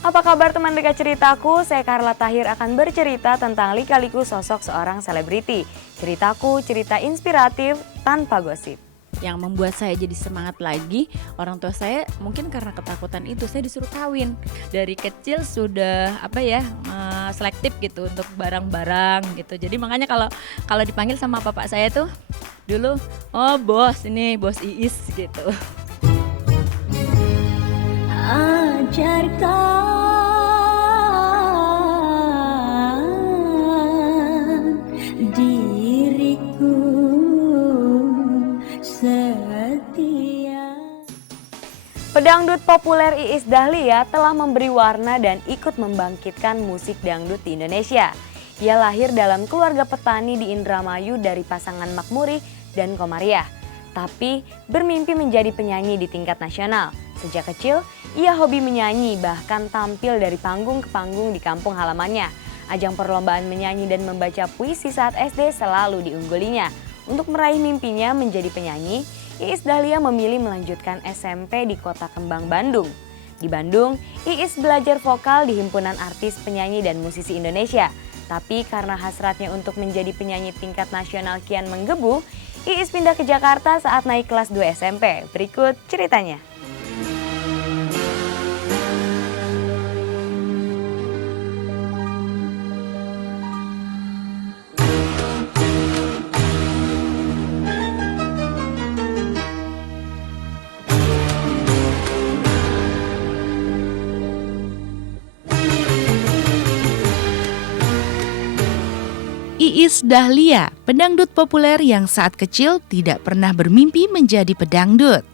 Apa kabar teman dekat ceritaku? Saya Carla Tahir akan bercerita tentang lika-liku sosok seorang selebriti. Ceritaku, cerita inspiratif tanpa gosip. Yang membuat saya jadi semangat lagi, orang tua saya mungkin karena ketakutan itu saya disuruh kawin. Dari kecil sudah selektif gitu untuk barang-barang gitu. Jadi makanya kalau dipanggil sama bapak saya tuh dulu, oh bos, ini bos Iis gitu. Ajarkan diriku setia. Pedangdut populer Iis Dahlia telah memberi warna dan ikut membangkitkan musik dangdut di Indonesia. Ia lahir dalam keluarga petani di Indramayu dari pasangan Makmuri dan Komariah, tapi bermimpi menjadi penyanyi di tingkat nasional. Sejak kecil, ia hobi menyanyi, bahkan tampil dari panggung ke panggung di kampung halamannya. Ajang perlombaan menyanyi dan membaca puisi saat SD selalu diunggulinya. Untuk meraih mimpinya menjadi penyanyi, Iis Dahlia memilih melanjutkan SMP di Kota Kembang, Bandung. Di Bandung, Iis belajar vokal di Himpunan Artis Penyanyi dan Musisi Indonesia. Tapi karena hasratnya untuk menjadi penyanyi tingkat nasional kian menggebu, Iis pindah ke Jakarta saat naik kelas 2 SMP. Berikut ceritanya. Iis Dahlia, pedangdut populer yang saat kecil tidak pernah bermimpi menjadi pedangdut.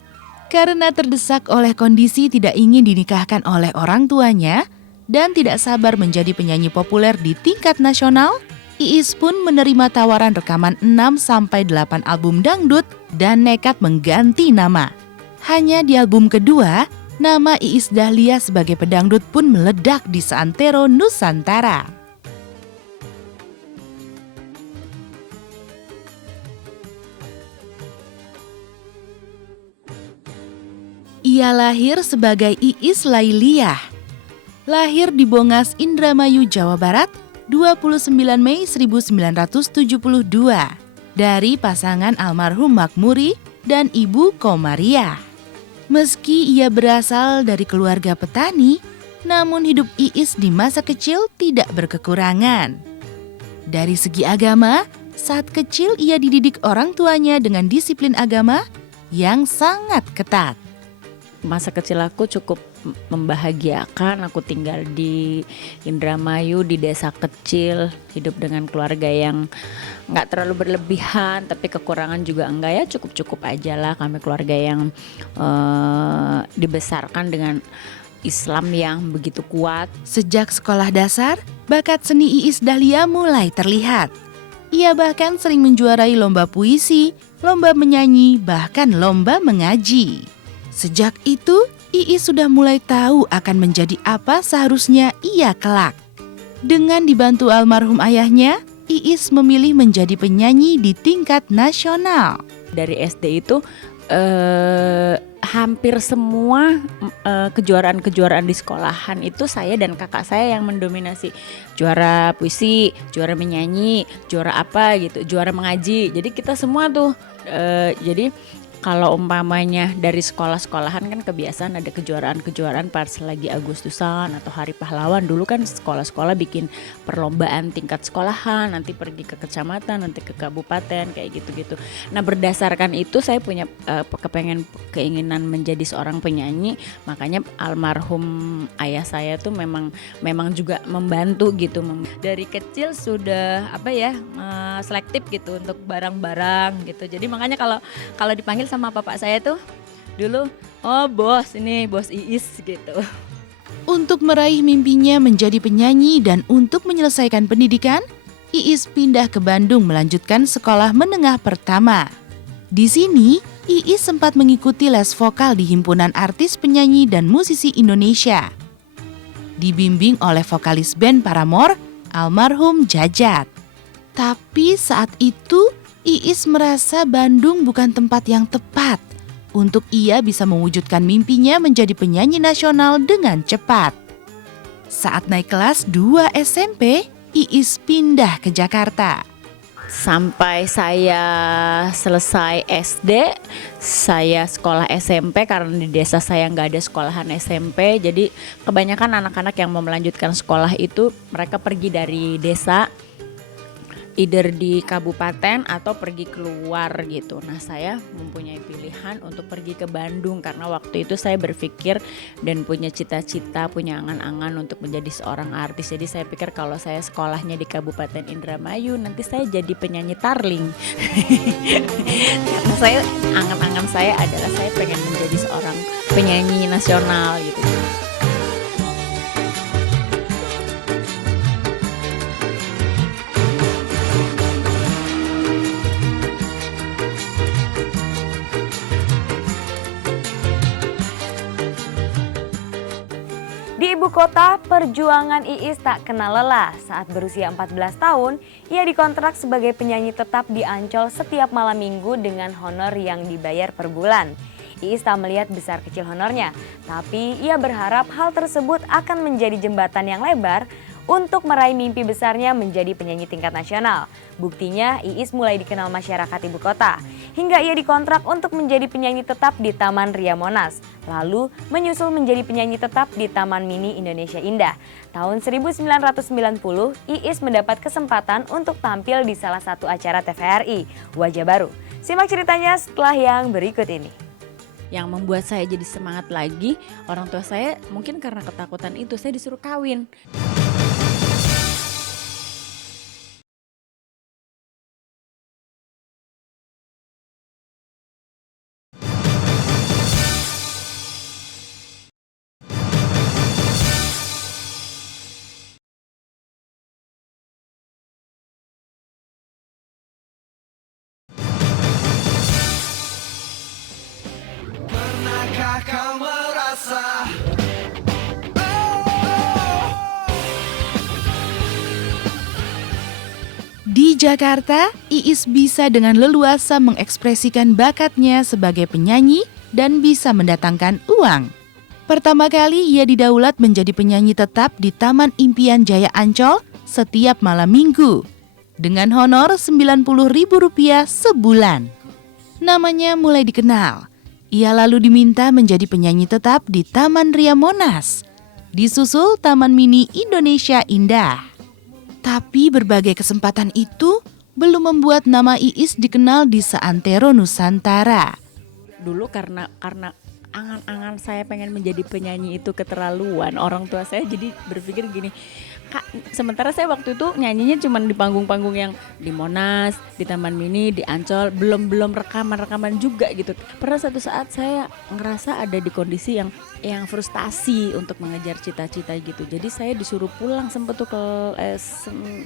Karena terdesak oleh kondisi tidak ingin dinikahkan oleh orang tuanya dan tidak sabar menjadi penyanyi populer di tingkat nasional, Iis pun menerima tawaran rekaman 6-8 album dangdut dan nekat mengganti nama. Hanya di album kedua, nama Iis Dahlia sebagai pedangdut pun meledak di seantero Nusantara. Ia lahir sebagai Iis Lailiah. Lahir di Bongas, Indramayu, Jawa Barat, 29 Mei 1972 dari pasangan almarhum Makmuri dan Ibu Komariah. Meski ia berasal dari keluarga petani, namun hidup Iis di masa kecil tidak berkekurangan. Dari segi agama, saat kecil ia dididik orang tuanya dengan disiplin agama yang sangat ketat. Masa kecil aku cukup membahagiakan. Aku tinggal di Indramayu, di desa kecil, hidup dengan keluarga yang nggak terlalu berlebihan, tapi kekurangan juga enggak, ya cukup-cukup aja lah. Kami keluarga yang dibesarkan dengan Islam yang begitu kuat. Sejak sekolah dasar, bakat seni Iis Dahlia mulai terlihat. Ia bahkan sering menjuarai lomba puisi, lomba menyanyi, bahkan lomba mengaji. Sejak itu, Iis sudah mulai tahu akan menjadi apa seharusnya ia kelak. Dengan dibantu almarhum ayahnya, Iis memilih menjadi penyanyi di tingkat nasional. Dari SD itu hampir semua kejuaraan-kejuaraan di sekolahan itu saya dan kakak saya yang mendominasi. Juara puisi, juara menyanyi, juara apa gitu, juara mengaji. Jadi kita semua tuh jadi kalau umpamanya dari sekolah-sekolahan kan kebiasaan ada kejuaraan-kejuaraan pas lagi Agustusan atau Hari Pahlawan. Dulu kan sekolah-sekolah bikin perlombaan tingkat sekolahan, nanti pergi ke kecamatan, nanti ke kabupaten, kayak gitu-gitu. Nah berdasarkan itu saya punya keinginan menjadi seorang penyanyi. Makanya almarhum ayah saya tuh memang juga membantu gitu. Dari kecil sudah selektif gitu untuk barang-barang gitu. Jadi makanya kalau dipanggil sama bapak saya tuh dulu, oh bos, ini bos Iis gitu. Untuk meraih mimpinya menjadi penyanyi dan untuk menyelesaikan pendidikan, Iis pindah ke Bandung melanjutkan sekolah menengah pertama. Di sini, Iis sempat mengikuti les vokal di Himpunan Artis Penyanyi dan Musisi Indonesia. Dibimbing oleh vokalis band Paramore, almarhum Jajat. Tapi saat itu, Iis merasa Bandung bukan tempat yang tepat untuk ia bisa mewujudkan mimpinya menjadi penyanyi nasional dengan cepat. Saat naik kelas 2 SMP, Iis pindah ke Jakarta. Sampai saya selesai SD, saya sekolah SMP karena di desa saya nggak ada sekolahan SMP. Jadi kebanyakan anak-anak yang mau melanjutkan sekolah itu mereka pergi dari desa, either di kabupaten atau pergi keluar gitu. Nah, saya mempunyai pilihan untuk pergi ke Bandung karena waktu itu saya berpikir dan punya cita-cita, punya angan-angan untuk menjadi seorang artis. Jadi saya pikir kalau saya sekolahnya di Kabupaten Indramayu, nanti saya jadi penyanyi Tarling. Karena saya angan-angan saya adalah saya pengen menjadi seorang penyanyi nasional gitu. Di ibu kota, perjuangan Iis tak kenal lelah. Saat berusia 14 tahun, ia dikontrak sebagai penyanyi tetap di Ancol setiap malam minggu dengan honor yang dibayar per bulan. Iis tak melihat besar kecil honornya, tapi ia berharap hal tersebut akan menjadi jembatan yang lebar untuk meraih mimpi besarnya menjadi penyanyi tingkat nasional. Buktinya, Iis mulai dikenal masyarakat ibu kota, hingga ia dikontrak untuk menjadi penyanyi tetap di Taman Ria Monas. Lalu menyusul menjadi penyanyi tetap di Taman Mini Indonesia Indah. Tahun 1990, Iis mendapat kesempatan untuk tampil di salah satu acara TVRI, Wajah Baru. Simak ceritanya setelah yang berikut ini. Yang membuat saya jadi semangat lagi, orang tua saya mungkin karena ketakutan itu saya disuruh kawin. Di Jakarta, Iis bisa dengan leluasa mengekspresikan bakatnya sebagai penyanyi dan bisa mendatangkan uang. Pertama kali ia didaulat menjadi penyanyi tetap di Taman Impian Jaya Ancol setiap malam minggu dengan honor Rp90.000 sebulan. Namanya mulai dikenal. Ia lalu diminta menjadi penyanyi tetap di Taman Ria Monas, disusul Taman Mini Indonesia Indah. Tapi berbagai kesempatan itu belum membuat nama Iis dikenal di seantero Nusantara. Dulu karena angan-angan saya pengen menjadi penyanyi itu keterlaluan, orang tua saya jadi berpikir gini, Kak, sementara saya waktu itu nyanyinya cuma di panggung-panggung yang di Monas, di Taman Mini, di Ancol, belum rekaman juga gitu. Pernah satu saat saya ngerasa ada di kondisi yang frustasi untuk mengejar cita-cita gitu. Jadi saya disuruh pulang, sempet tuh ke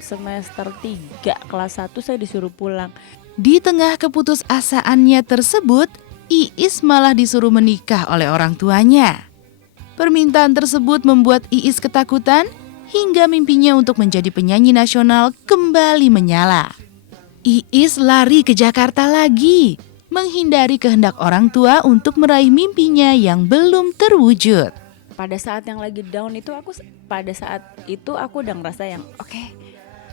semester 3 kelas 1 saya disuruh pulang. Di tengah keputusasaannya tersebut, Iis malah disuruh menikah oleh orang tuanya. Permintaan tersebut membuat Iis ketakutan hingga mimpinya untuk menjadi penyanyi nasional kembali menyala. Iis lari ke Jakarta lagi, menghindari kehendak orang tua untuk meraih mimpinya yang belum terwujud. Pada saat yang lagi down itu aku udah ngerasa yang oke,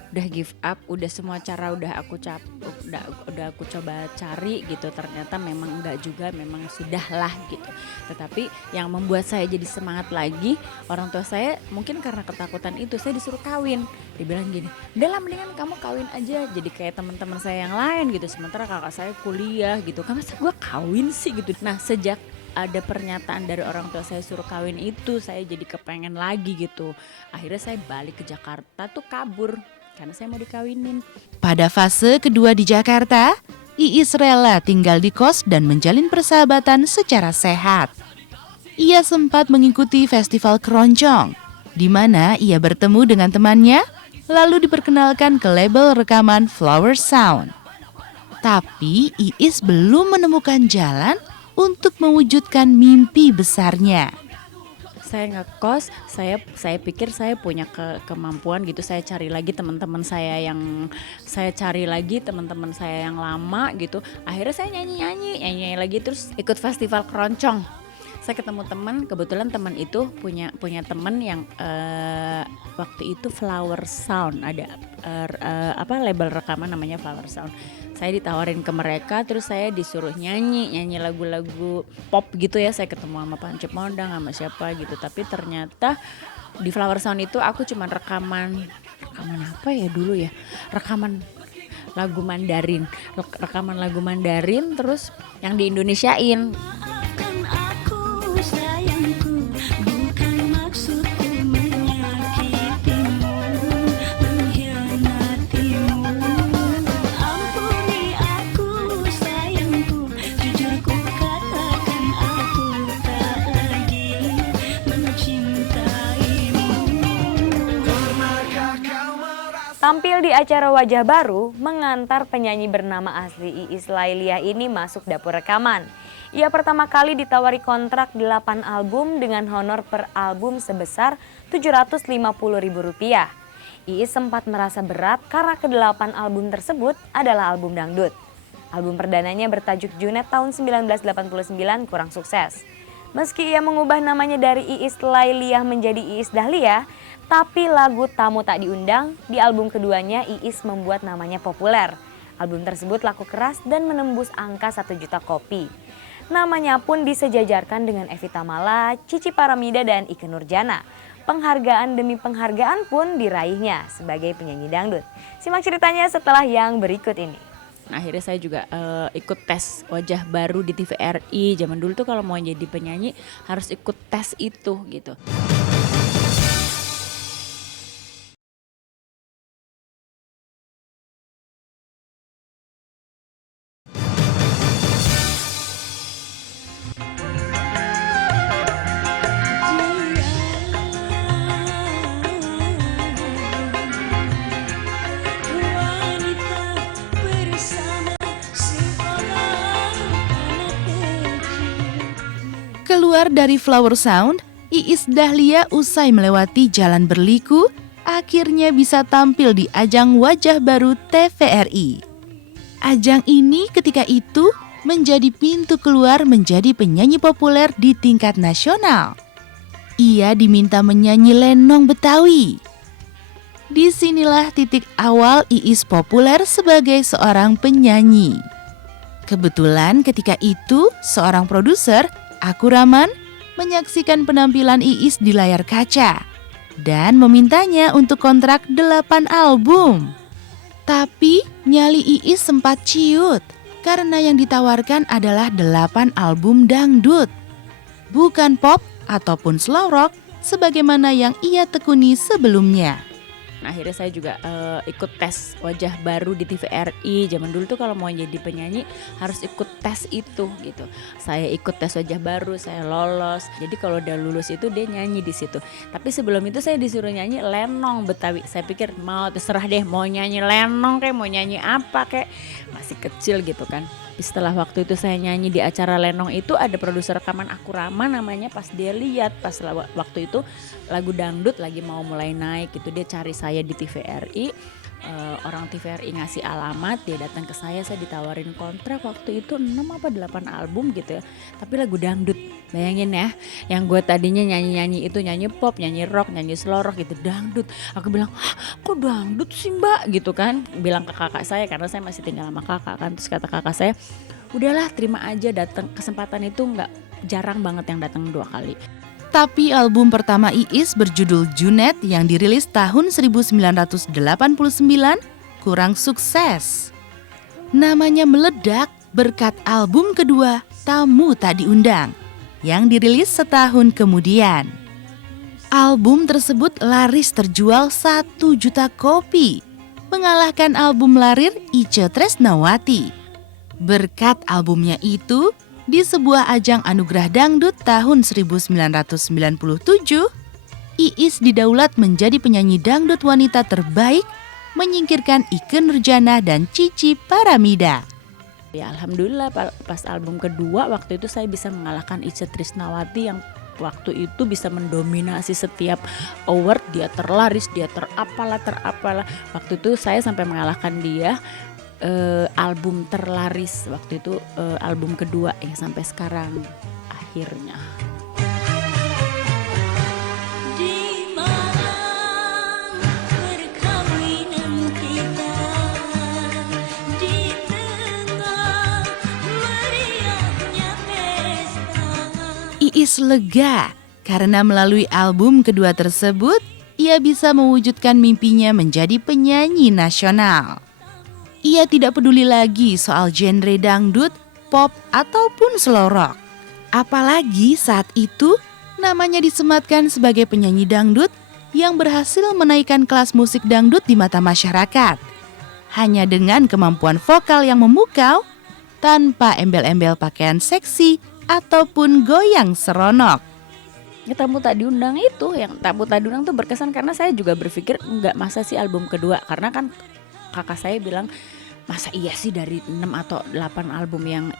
udah give up, udah semua cara udah aku coba cari gitu, ternyata memang enggak juga, memang sudahlah gitu. Tetapi yang membuat saya jadi semangat lagi, orang tua saya mungkin karena ketakutan itu saya disuruh kawin. Dibilang gini, udahlah mendingan kamu kawin aja jadi kayak teman-teman saya yang lain gitu, sementara kakak saya kuliah gitu, kan masa gue kawin sih gitu. Nah, sejak ada pernyataan dari orang tua saya suruh kawin itu, saya jadi kepengen lagi gitu. Akhirnya saya balik ke Jakarta tuh kabur karena saya mau dikawinin. Pada fase kedua di Jakarta, Iis rela tinggal di kos dan menjalin persahabatan secara sehat. Ia sempat mengikuti festival keroncong, di mana ia bertemu dengan temannya, lalu diperkenalkan ke label rekaman Flower Sound. Tapi Iis belum menemukan jalan untuk mewujudkan mimpi besarnya. Saya ngekos, saya pikir saya punya kemampuan gitu. Saya cari lagi teman-teman saya yang lama gitu. Akhirnya saya nyanyi lagi, terus ikut festival keroncong. Saya ketemu teman, kebetulan teman itu punya teman yang waktu itu Flower Sound, ada label rekaman namanya Flower Sound. Saya ditawarin ke mereka, terus saya disuruh nyanyi lagu-lagu pop gitu ya. Saya ketemu sama Pancep Mondang, sama siapa gitu. Tapi ternyata di Flower Sound itu aku cuma rekaman apa ya dulu ya? Rekaman lagu Mandarin, terus yang di Indonesiain. Maafkan aku sayangku, bukan maksudku menyakitimu, mengkhianatimu. Ampuni aku sayangku, jujur ku katakan aku tak lagi mencintaimu. Tampil di acara Wajah Baru, mengantar penyanyi bernama asli Iis Lailiah ini masuk dapur rekaman. Ia pertama kali ditawari kontrak 8 album dengan honor per album sebesar Rp750.000. Iis sempat merasa berat karena ke-8 album tersebut adalah album dangdut. Album perdananya bertajuk Junet tahun 1989 kurang sukses. Meski ia mengubah namanya dari Iis Lailiah menjadi Iis Dahlia, tapi lagu Tamu Tak Diundang di album keduanya Iis membuat namanya populer. Album tersebut laku keras dan menembus angka 1 juta kopi. Namanya pun disejajarkan dengan Evie Tamala, Cici Paramida dan Ikke Nurjana. Penghargaan demi penghargaan pun diraihnya sebagai penyanyi dangdut. Simak ceritanya setelah yang berikut ini. Nah, akhirnya saya juga ikut tes Wajah Baru di TVRI. Zaman dulu tuh kalau mau jadi penyanyi harus ikut tes itu gitu. Keluar dari Flower Sound, Iis Dahlia usai melewati jalan berliku, akhirnya bisa tampil di ajang Wajah Baru TVRI. Ajang ini ketika itu menjadi pintu keluar menjadi penyanyi populer di tingkat nasional. Ia diminta menyanyi lenong Betawi. Disinilah titik awal Iis populer sebagai seorang penyanyi. Kebetulan ketika itu seorang produser, Aku Rahman, menyaksikan penampilan Iis di layar kaca dan memintanya untuk kontrak 8 album. Tapi nyali Iis sempat ciut karena yang ditawarkan adalah 8 album dangdut, bukan pop ataupun slow rock sebagaimana yang ia tekuni sebelumnya. Nah, akhirnya saya juga ikut tes Wajah Baru di TVRI. Zaman dulu tuh kalau mau jadi penyanyi harus ikut tes itu gitu. Saya ikut tes Wajah Baru, saya lolos. Jadi kalau udah lulus itu dia nyanyi di situ. Tapi sebelum itu saya disuruh nyanyi lenong Betawi. Saya pikir mau terserah deh, mau nyanyi lenong kayak mau nyanyi apa kayak, masih kecil gitu kan. Setelah waktu itu saya nyanyi di acara lenong itu, ada produser rekaman Aku Rahman namanya. Pas dia lihat pas waktu itu lagu dangdut lagi mau mulai naik gitu, dia cari saya di TVRI. Orang TVRI ngasih alamat, dia datang ke saya ditawarin kontrak waktu itu 6 apa 8 album gitu ya. Tapi lagu dangdut, bayangin ya, yang gue tadinya nyanyi-nyanyi itu nyanyi pop, nyanyi rock, nyanyi slow rock gitu, dangdut. Aku bilang, kok dangdut sih mbak gitu kan, bilang ke kakak saya karena saya masih tinggal sama kakak kan. Terus kata kakak saya, udahlah terima aja, datang kesempatan itu nggak jarang banget yang datang 2 kali. Tapi album pertama Iis berjudul Junet yang dirilis tahun 1989 kurang sukses. Namanya meledak berkat album kedua Tamu Tak Diundang yang dirilis setahun kemudian. Album tersebut laris terjual 1 juta kopi, mengalahkan album larir Itje Tresnawati. Berkat albumnya itu, di sebuah ajang anugerah dangdut tahun 1997, Iis didaulat menjadi penyanyi dangdut wanita terbaik, menyingkirkan Ikke Nurjana dan Cici Paramida. Ya alhamdulillah pas album kedua waktu itu saya bisa mengalahkan Itje Tresnawati yang waktu itu bisa mendominasi setiap award, dia terlaris, dia terapalah. Waktu itu saya sampai mengalahkan dia. Album terlaris waktu itu, album kedua yang sampai sekarang akhirnya. Iis lega karena melalui album kedua tersebut, ia bisa mewujudkan mimpinya menjadi penyanyi nasional. Ia tidak peduli lagi soal genre dangdut, pop, ataupun slow rock. Apalagi saat itu namanya disematkan sebagai penyanyi dangdut yang berhasil menaikkan kelas musik dangdut di mata masyarakat. Hanya dengan kemampuan vokal yang memukau, tanpa embel-embel pakaian seksi ataupun goyang seronok. Tamu tak diundang itu, yang tamu tak diundang tuh berkesan karena saya juga berpikir enggak, masa sih album kedua, karena kan kakak saya bilang masa iya sih dari 6 atau 8 album yang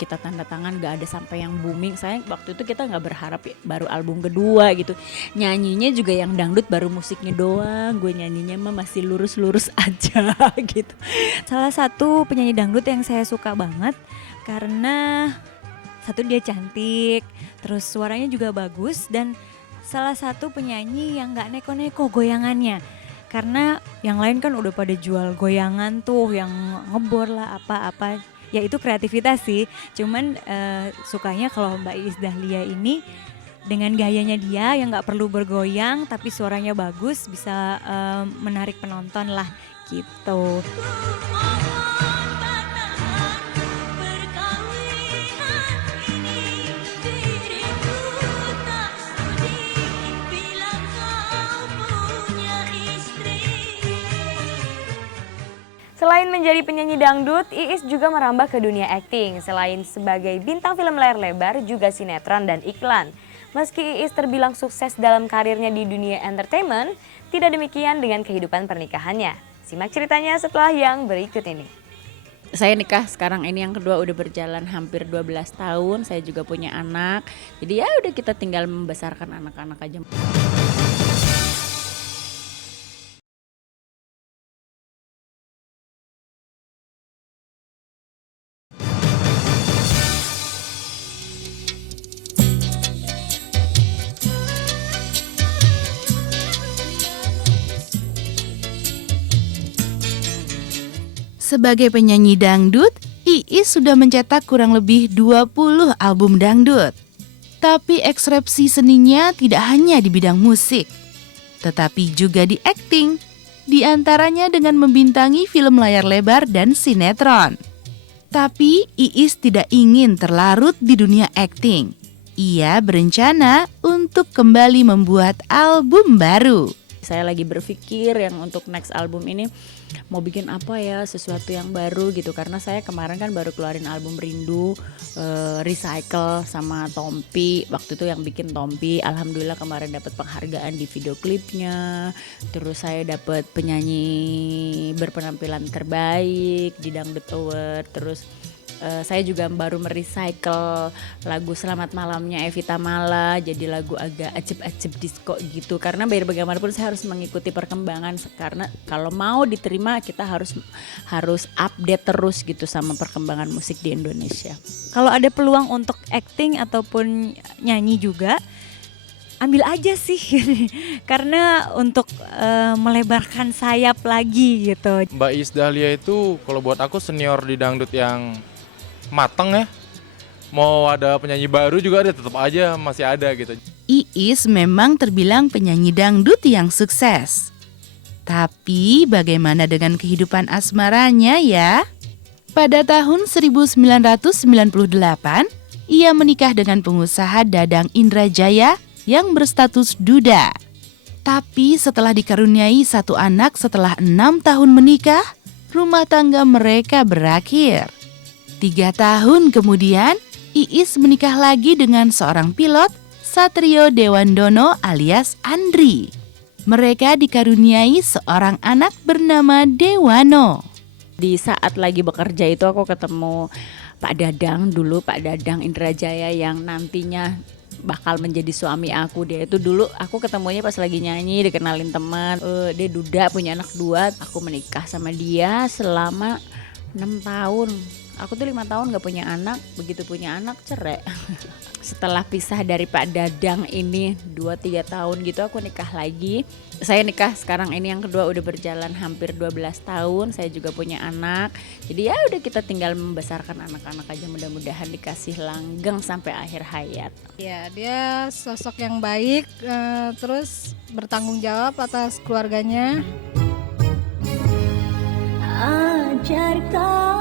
kita tanda tangan gak ada sampai yang booming. Saya waktu itu kita nggak berharap ya, baru album kedua gitu, nyanyinya juga yang dangdut baru musiknya doang, gue nyanyinya mah masih lurus-lurus aja gitu. Salah satu penyanyi dangdut yang saya suka banget karena satu dia cantik, terus suaranya juga bagus, dan salah satu penyanyi yang gak neko-neko goyangannya. Karena yang lain kan udah pada jual goyangan tuh yang ngebor lah apa-apa. Ya itu kreativitas sih, cuman sukanya kalau Mbak Iis Dahlia ini dengan gayanya dia yang gak perlu bergoyang tapi suaranya bagus, bisa menarik penonton lah gitu. Selain menjadi penyanyi dangdut, Iis juga merambah ke dunia akting. Selain sebagai bintang film layar lebar, juga sinetron dan iklan. Meski Iis terbilang sukses dalam karirnya di dunia entertainment, tidak demikian dengan kehidupan pernikahannya. Simak ceritanya setelah yang berikut ini. Saya nikah sekarang ini yang kedua, udah berjalan hampir 12 tahun. Saya juga punya anak. Jadi ya udah, kita tinggal membesarkan anak-anak aja. Sebagai penyanyi dangdut, Iis sudah mencetak kurang lebih 20 album dangdut. Tapi ekspresi seninya tidak hanya di bidang musik, tetapi juga di akting, di antaranya dengan membintangi film layar lebar dan sinetron. Tapi Iis tidak ingin terlarut di dunia akting. Ia berencana untuk kembali membuat album baru. Saya lagi berpikir yang untuk next album ini mau bikin apa ya, sesuatu yang baru gitu. Karena saya kemarin kan baru keluarin album Rindu, Recycle sama Tompi. Waktu itu yang bikin Tompi, alhamdulillah kemarin dapat penghargaan di video klipnya. Terus saya dapat penyanyi berpenampilan terbaik di Dangdut Award. Terus saya juga baru merecycle lagu Selamat Malamnya Evita Mala jadi lagu agak acep-acep disco gitu, karena biar bagaimanapun saya harus mengikuti perkembangan, karena kalau mau diterima kita harus update terus gitu sama perkembangan musik di Indonesia. Kalau ada peluang untuk acting ataupun nyanyi juga, ambil aja sih karena untuk melebarkan sayap lagi gitu. Mbak Iis Dahlia itu kalau buat aku senior di dangdut yang mateng ya. Mau ada penyanyi baru juga ada, tetap aja masih ada gitu. Iis memang terbilang penyanyi dangdut yang sukses. Tapi bagaimana dengan kehidupan asmaranya ya? Pada tahun 1998, ia menikah dengan pengusaha Dadang Indrajaya yang berstatus duda. Tapi setelah dikaruniai satu anak setelah 6 tahun menikah, rumah tangga mereka berakhir. 3 tahun kemudian, Iis menikah lagi dengan seorang pilot, Satrio Dewandono alias Andri. Mereka dikaruniai seorang anak bernama Dewano. Di saat lagi bekerja itu aku ketemu Pak Dadang dulu, Pak Dadang Indrajaya yang nantinya bakal menjadi suami aku. Dia itu dulu aku ketemunya pas lagi nyanyi, dikenalin teman. Dia duda, punya anak 2. Aku menikah sama dia selama 6 tahun. Aku tuh 5 tahun gak punya anak, begitu punya anak cerai. Setelah pisah dari Pak Dadang ini 2-3 tahun gitu aku nikah lagi. Saya nikah sekarang ini yang kedua udah berjalan hampir 12 tahun. Saya juga punya anak. Jadi ya udah kita tinggal membesarkan anak-anak aja, mudah-mudahan dikasih langgeng sampai akhir hayat. Ya, dia sosok yang baik, terus bertanggung jawab atas keluarganya. Ajarkan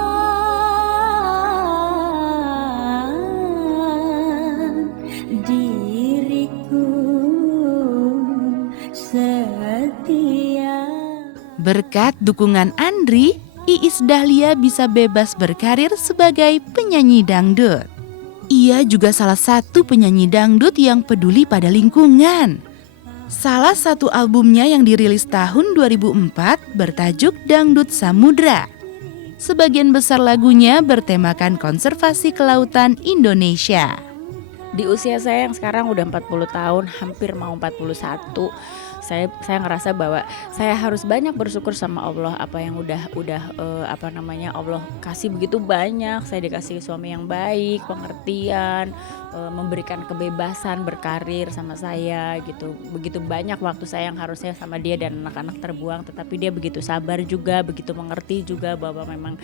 diriku setia. Berkat dukungan Andri, Iis Dahlia bisa bebas berkarir sebagai penyanyi dangdut. Ia juga salah satu penyanyi dangdut yang peduli pada lingkungan. Salah satu albumnya yang dirilis tahun 2004 bertajuk Dangdut Samudra. Sebagian besar lagunya bertemakan konservasi kelautan Indonesia. Di usia saya yang sekarang udah 40 tahun, hampir mau 41, saya ngerasa bahwa saya harus banyak bersyukur sama Allah, apa yang udah Allah kasih begitu banyak. Saya dikasih suami yang baik, pengertian, memberikan kebebasan berkarir sama saya gitu. Begitu banyak waktu saya yang harusnya sama dia dan anak-anak terbuang, tetapi dia begitu sabar juga, begitu mengerti juga bahwa memang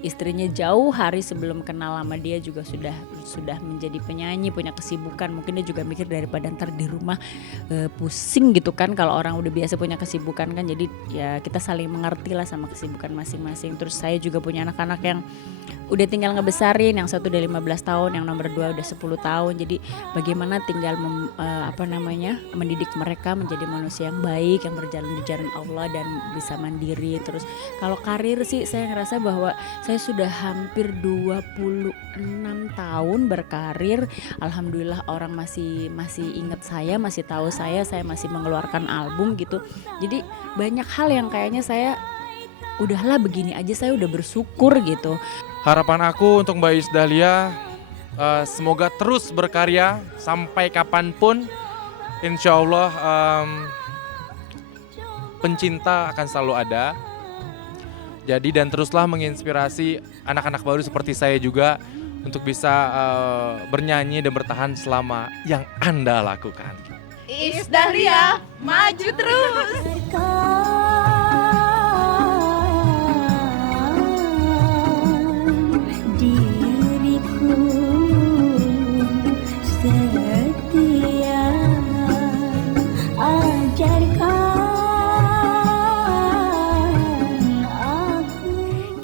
istrinya jauh hari sebelum kenal sama dia juga sudah menjadi penyanyi, punya kesibukan. Mungkin dia juga mikir daripada ntar di rumah pusing gitu kan, kalau orang udah biasa punya kesibukan kan. Jadi ya kita saling mengerti lah sama kesibukan masing-masing. Terus saya juga punya anak-anak yang udah tinggal ngebesarin, yang satu udah 15 tahun, yang nomor 2 udah 10 tahun. Jadi bagaimana tinggal mendidik mereka menjadi manusia yang baik, yang berjalan di jalan Allah dan bisa mandiri. Terus kalau karir sih saya ngerasa bahwa saya sudah hampir 26 tahun berkarir. Alhamdulillah orang masih ingat saya, masih tahu saya masih mengeluarkan album gitu. Jadi banyak hal yang kayaknya saya udahlah begini aja saya udah bersyukur gitu. Harapan aku untuk Mbak Iis Dahlia, semoga terus berkarya sampai kapanpun. Insya Allah pencinta akan selalu ada. Jadi dan teruslah menginspirasi anak-anak baru seperti saya juga untuk bisa bernyanyi dan bertahan selama yang Anda lakukan. Iis Dahlia, maju terus! Diriku setia, ajarkan aku.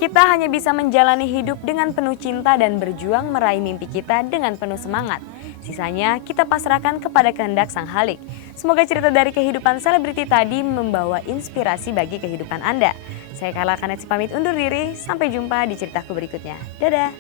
Kita hanya bisa menjalani hidup dengan penuh cinta dan berjuang meraih mimpi kita dengan penuh semangat. Sisanya kita pasrahkan kepada kehendak Sang Halik. Semoga cerita dari kehidupan selebriti tadi membawa inspirasi bagi kehidupan Anda. Saya Carla Kanetsi pamit undur diri, sampai jumpa di ceritaku berikutnya. Dadah!